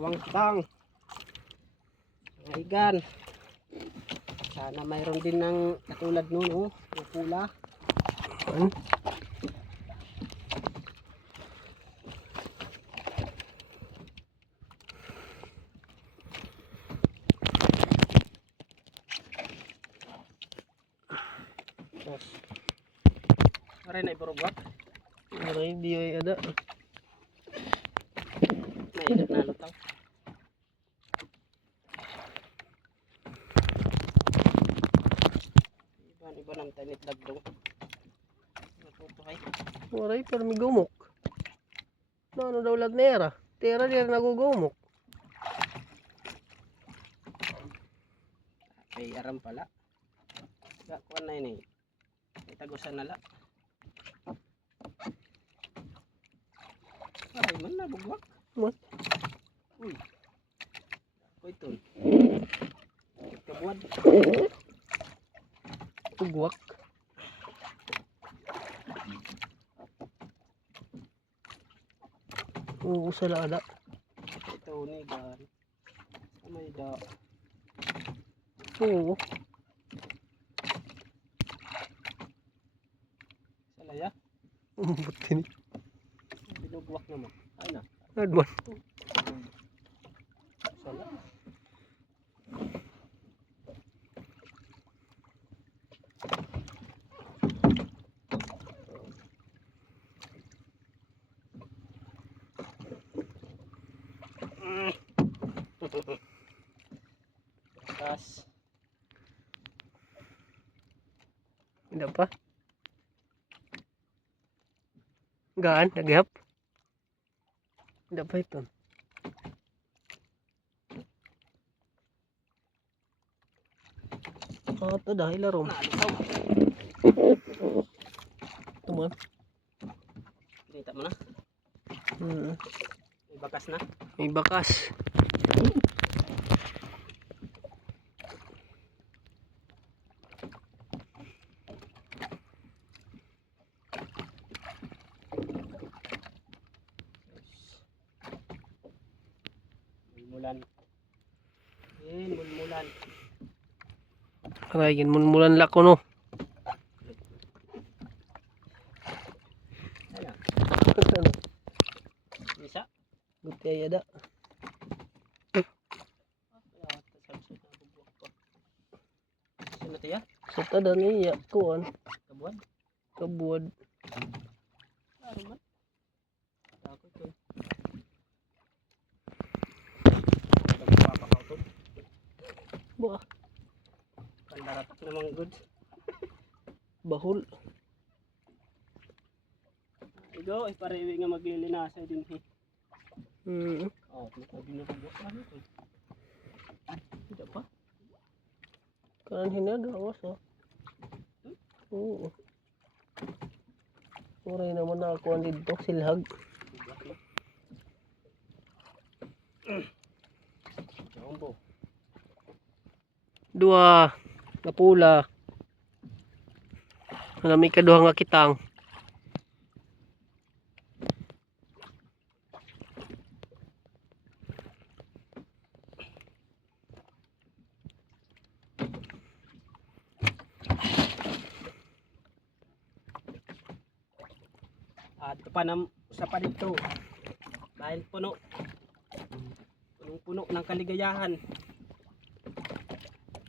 Dalawang tang. Igan. Sana mayroon din ng katulad nun, oh. Yung pula. Aray na iburugwak. Aray, di ay ada. Naigat na lutang. Iba ng tanit dagdong. Natutuhay. Aray, pero may gumok. Ano daw lag nera? Tera di nagugumok. Ay aram pala. Kuan na yun eh. Itagusan na lang. Aray man na bugwak. What? Uy. Uy tol. Kabuad. Bugwak. Oo, sala ada. Ito ni gan. May da. Oo. Salaya. Buti ni. Binugwak naman. Ay na. Adman. Sala. Kas. Hindi pa. Gaan, nagyap. Hindi pa ito. Ito dahil larong. Nalutaw. Tuman. Kinita mo na. Hmm. May bakas na. May bakas. Mulmulan. Mulmulan. Aray, mulmulan lako no. Ayan. Isa. Buti ay ada. Sino tiya? Sa tada niya, kuan. Kabuan. Kabuad. Ano man? Ako ito. Nagpapakaw to. Ba, Pandaratak namang good. bahol. Igo, ipariwi nga maglilinasay din eh. Hmm. Oh, binubugwak lang ito. Hindi pa. Kanan hinad awas oh. Oo. Uray naman na ako dito silhag. Jumbo. Dua na pula. Nami kaduha nga kitang. At pa nam sa pa dito. Dahil puno. Punong-puno ng kaligayahan.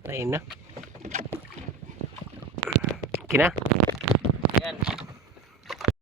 Ayun na. Okay na. Ayan.